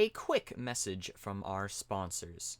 A quick message from our sponsors.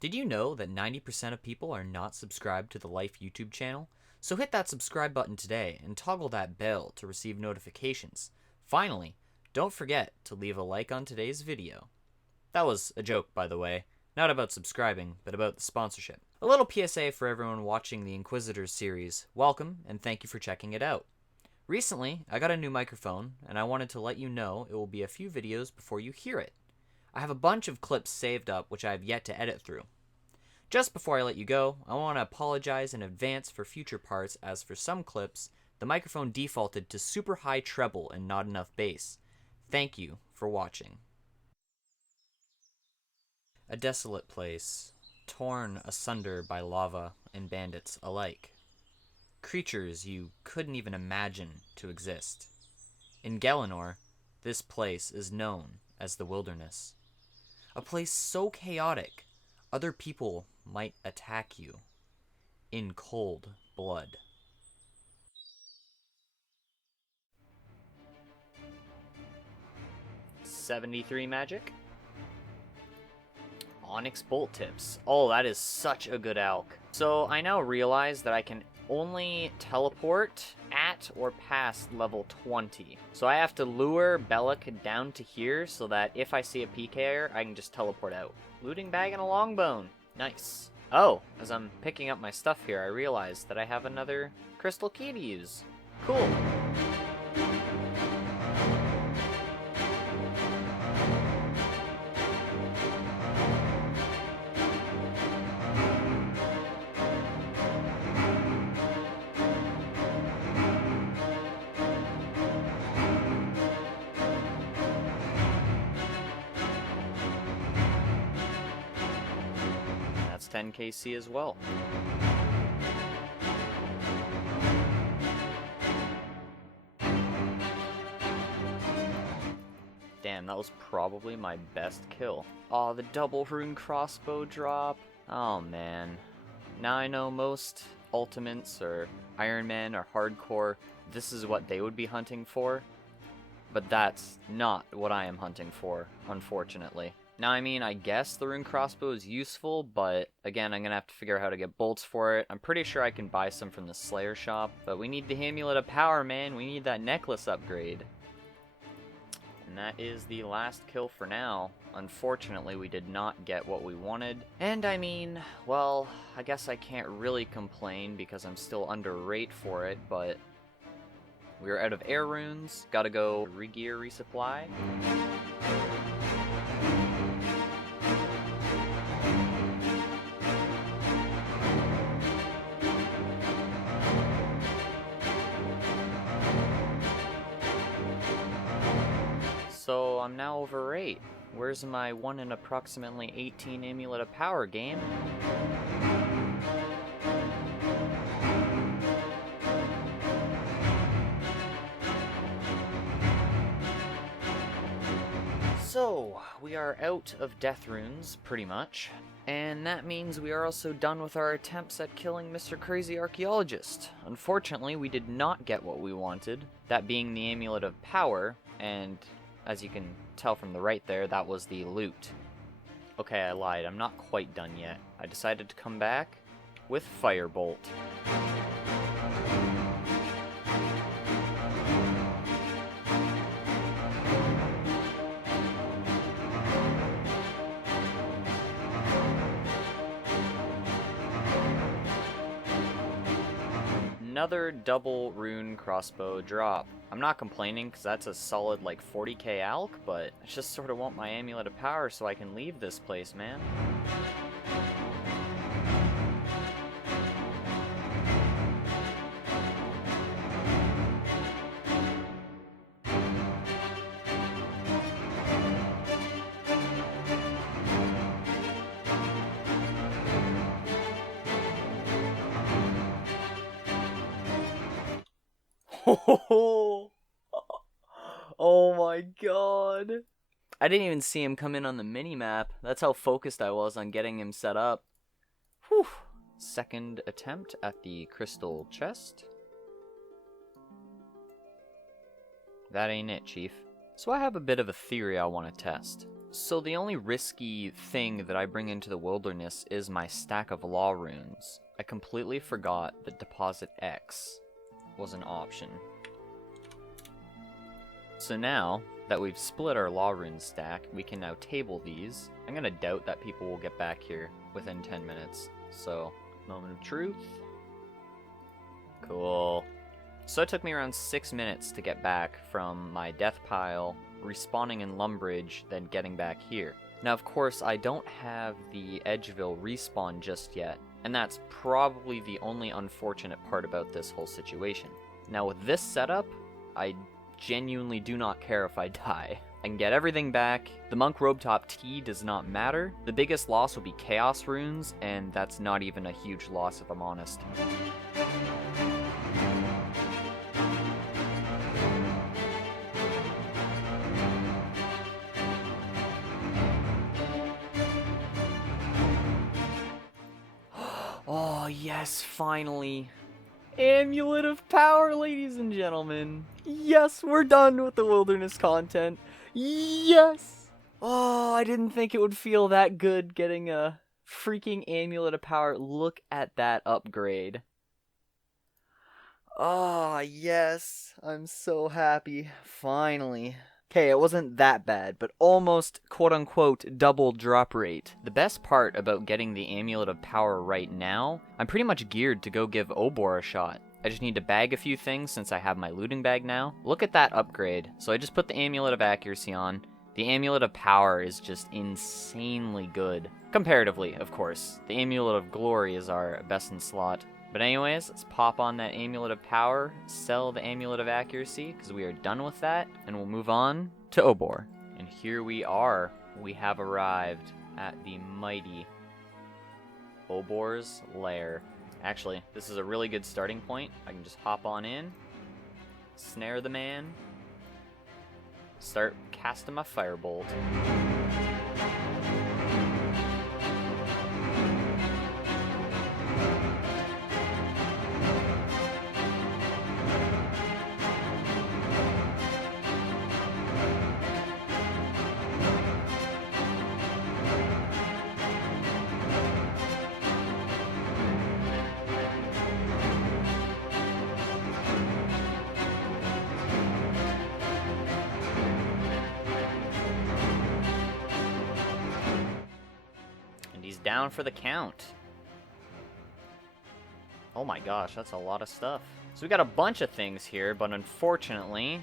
Did you know that 90% of people are not subscribed to the Lyfe YouTube channel? So hit that subscribe button today and toggle that bell to receive notifications. Finally, don't forget to leave a like on today's video. That was a joke, by the way. Not about subscribing, but about the sponsorship. A little PSA for everyone watching the Inquisitor series. Welcome, and thank you for checking it out. Recently, I got a new microphone, and I wanted to let you know it will be a few videos before you hear it. I have a bunch of clips saved up which I have yet to edit through. Just before I let you go, I want to apologize in advance for future parts, as for some clips, the microphone defaulted to super high treble and not enough bass. Thank you for watching. A desolate place, torn asunder by lava and bandits alike. Creatures you couldn't even imagine to exist. In Galenor, this place is known as the Wilderness. A place so chaotic, other people might attack you in cold blood. $73 magic. Onyx bolt tips. Oh, that is such a good alk. So I now realize that I can only teleport at or past level 20. So I have to lure Bellic down to here so that if I see a PKer, I can just teleport out. Looting bag and a longbone. Nice. Oh, as I'm picking up my stuff here, I realize that I have another crystal key to use. Cool. That's 10 KC as well. Damn, that was probably my best kill. Oh, the double rune crossbow drop. Oh man. Now I know most ultimates or Ironman or hardcore, this is what they would be hunting for. But that's not what I am hunting for, unfortunately. Now, I mean, I guess the rune crossbow is useful, but again, I'm gonna have to figure out how to get bolts for it. I'm pretty sure I can buy some from the Slayer shop, but we need the Amulet of Power, man. We need that necklace upgrade. And that is the last kill for now. Unfortunately, we did not get what we wanted. And I mean, well, I guess I can't really complain because I'm still under rate for it, but we're out of air runes. Gotta go re-gear, resupply. So I'm now over 8. Where's my 1 in approximately 18 Amulet of Power game? So, we are out of death runes, pretty much. And that means we are also done with our attempts at killing Mr. Crazy Archaeologist. Unfortunately, we did not get what we wanted, that being the Amulet of Power, and as you can tell from the right there, that was the loot. Okay, I lied. I'm not quite done yet. I decided to come back with Firebolt. Another double rune crossbow drop. I'm not complaining because that's a solid like 40k alk, but I just sort of want my Amulet of Power so I can leave this place, man. Oh my god. I didn't even see him come in on the mini-map. That's how focused I was on getting him set up. Whew. Second attempt at the crystal chest. That ain't it, Chief. So I have a bit of a theory I want to test. So the only risky thing that I bring into the wilderness is my stack of law runes. I completely forgot that deposit X was an option. So now that we've split our law rune stack, we can now table these. I'm gonna doubt that people will get back here within 10 minutes. So, moment of truth. Cool. So it took me around 6 minutes to get back from my death pile, respawning in Lumbridge, then getting back here. Now, of course, I don't have the Edgeville respawn just yet, and that's probably the only unfortunate part about this whole situation. Now, with this setup, I genuinely do not care if I die. I can get everything back. The Monk Robetop T does not matter. The biggest loss will be Chaos Runes, and that's not even a huge loss if I'm honest. Oh yes, finally. Amulet of Power, ladies and gentlemen. Yes, we're done with the wilderness content. Yes! Oh, I didn't think it would feel that good getting a freaking Amulet of Power. Look at that upgrade. Oh, yes. I'm so happy. Finally. Okay, it wasn't that bad, but almost quote-unquote double drop rate. The best part about getting the Amulet of Power right now, I'm pretty much geared to go give Obor a shot. I just need to bag a few things since I have my looting bag now. Look at that upgrade. So I just put the Amulet of Accuracy on. The Amulet of Power is just insanely good. Comparatively, of course. The Amulet of Glory is our best in slot. But anyways, let's pop on that Amulet of Power, sell the Amulet of Accuracy, because we are done with that, and we'll move on to Obor. And here we are. We have arrived at the mighty Obor's lair. Actually, this is a really good starting point. I can just hop on in, snare the man, start casting my firebolt. Down for the count. Oh my gosh, that's a lot of stuff. So we got a bunch of things here, but unfortunately,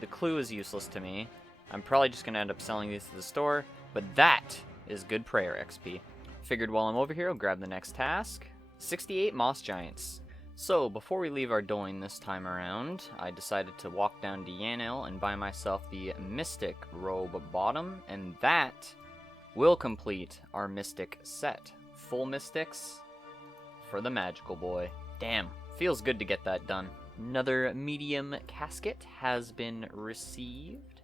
the clue is useless to me. I'm probably just going to end up selling these to the store, but that is good prayer XP. Figured while I'm over here, I'll grab the next task. 68 Moss Giants. So, before we leave our doing this time around, I decided to walk down to Yanil and buy myself the Mystic Robe Bottom, and that will complete our Mystic set. Full Mystics for the Magical Boy. Damn, feels good to get that done. Another medium casket has been received.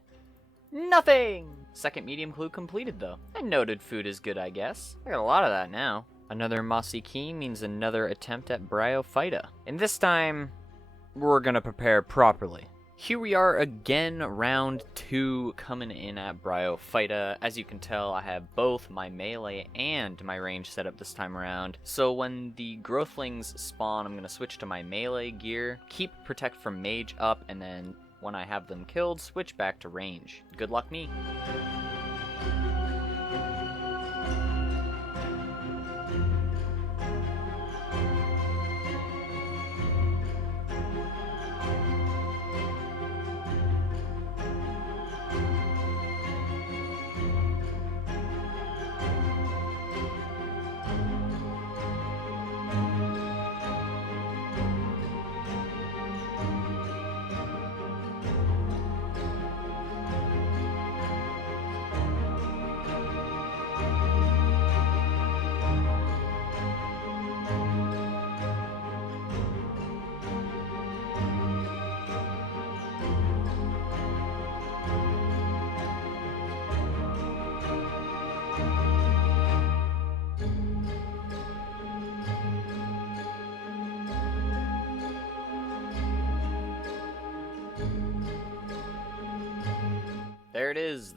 Nothing! Second medium clue completed though. And noted food is good, I guess. I got a lot of that now. Another mossy key means another attempt at Bryophyta. And this time, we're gonna prepare properly. Here we are again, round 2, coming in at Bryophyta. As you can tell, I have both my melee and my range set up this time around. So when the growthlings spawn, I'm going to switch to my melee gear, keep Protect from Mage up, and then when I have them killed, switch back to range. Good luck me.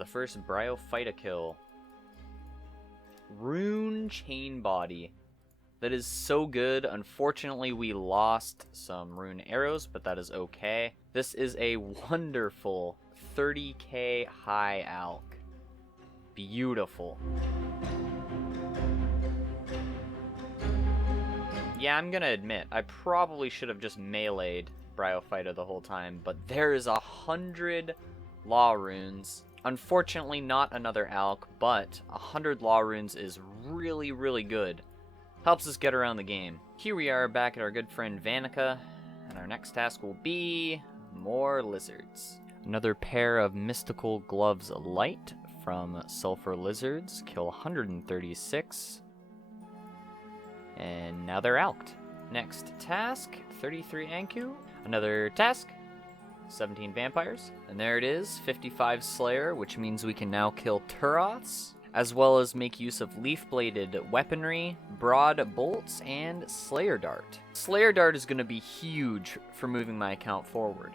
the first Bryophyta kill. Rune Chain Body. That is so good. Unfortunately, we lost some rune arrows, but that is okay. This is a wonderful 30k high alk. Beautiful. Yeah, I'm gonna admit, I probably should have just meleeed Bryophyta the whole time, but there is 100 law runes. Unfortunately, not another alk, but 100 law runes is really, really good. Helps us get around the game. Here we are back at our good friend Vanica, and our next task will be more lizards. Another pair of mystical gloves of light from sulfur lizards, kill 136. And now they're alked. Next task, 33 Anku. Another task, 17 vampires. And there it is, 55 Slayer, which means we can now kill Turoths, as well as make use of leaf-bladed weaponry, broad bolts, and Slayer Dart. Slayer Dart is going to be huge for moving my account forward.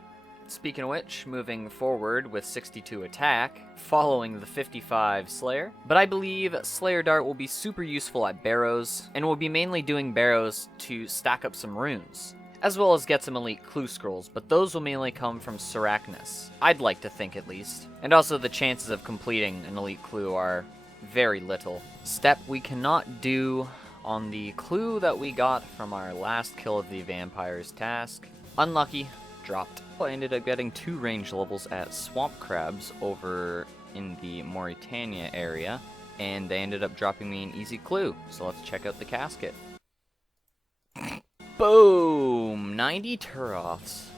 Speaking of which, moving forward with 62 attack, following the 55 Slayer. But I believe Slayer Dart will be super useful at barrows, and we'll be mainly doing barrows to stack up some runes, as well as get some elite clue scrolls, but those will mainly come from Sarachnis. I'd like to think at least. And also the chances of completing an elite clue are very little. Step we cannot do on the clue that we got from our last kill of the vampires task. Unlucky, dropped. I ended up getting 2 range levels at swamp crabs over in the Mauritania area, and they ended up dropping me an easy clue. So let's check out the casket. Boom! 90 Turoths.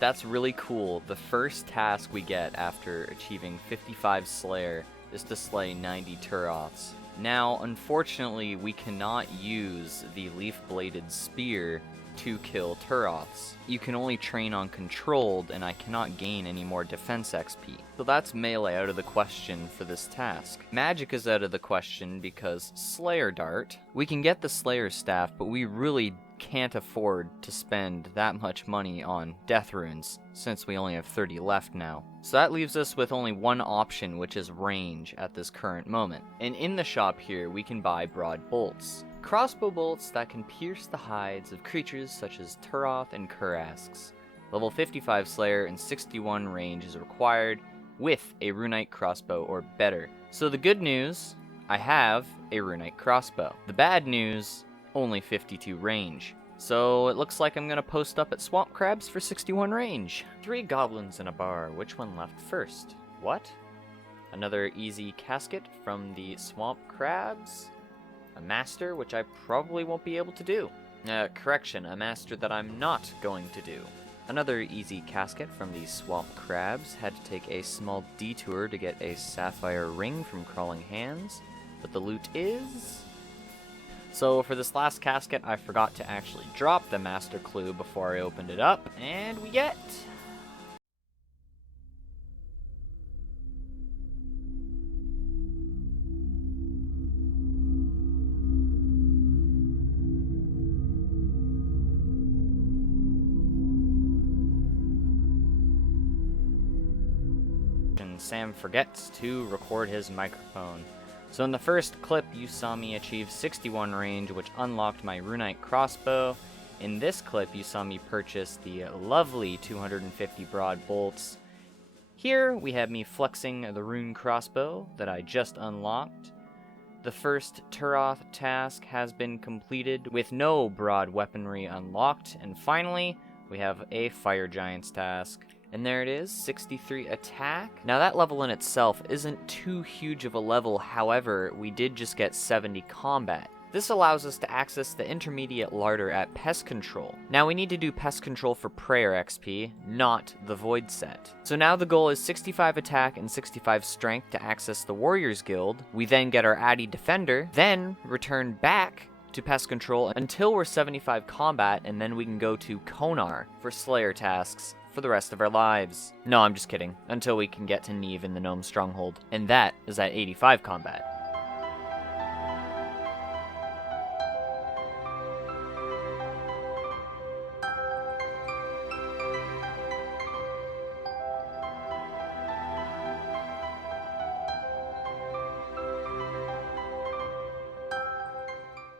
That's really cool. The first task we get after achieving 55 Slayer is to slay 90 Turoths. Now, unfortunately, we cannot use the leaf-bladed spear to kill Turoths. You can only train on controlled, and I cannot gain any more defense XP. So that's melee out of the question for this task. Magic is out of the question because Slayer Dart, we can get the Slayer Staff, but we really can't afford to spend that much money on death runes, since we only have 30 left now. So that leaves us with only one option, which is range at this current moment. And in the shop here, we can buy broad bolts. Crossbow bolts that can pierce the hides of creatures such as Turoth and Kurasks. Level 55 Slayer and 61 range is required with a runite crossbow or better. So the good news, I have a runite crossbow. The bad news, only 52 range. So it looks like I'm gonna post up at swamp crabs for 61 range. 3 goblins in a bar. Which one left first? What? Another easy casket from the swamp crabs. A master, which I probably won't be able to do. Correction, a master that I'm not going to do. Another easy casket from the swamp crabs. Had to take a small detour to get a sapphire ring from Crawling Hands, but the loot is... So for this last casket, I forgot to actually drop the master clue before I opened it up, and we get... Sam forgets to record his microphone. So in the first clip, you saw me achieve 61 range, which unlocked my runite crossbow. In this clip, you saw me purchase the lovely 250 broad bolts. Here, we have me flexing the rune crossbow that I just unlocked. The first Turoth task has been completed with no broad weaponry unlocked. And finally, we have a Fire Giants task. And there it is, 63 attack. Now that level in itself isn't too huge of a level, however, we did just get 70 combat. This allows us to access the intermediate larder at Pest Control. Now we need to do Pest Control for Prayer XP, not the Void set. So now the goal is 65 attack and 65 strength to access the Warriors Guild. We then get our Addy Defender, then return back to Pest Control until we're 75 combat, and then we can go to Konar for Slayer tasks for the rest of our lives. No, I'm just kidding. Until we can get to Neve in the Gnome Stronghold. And that is at 85 combat.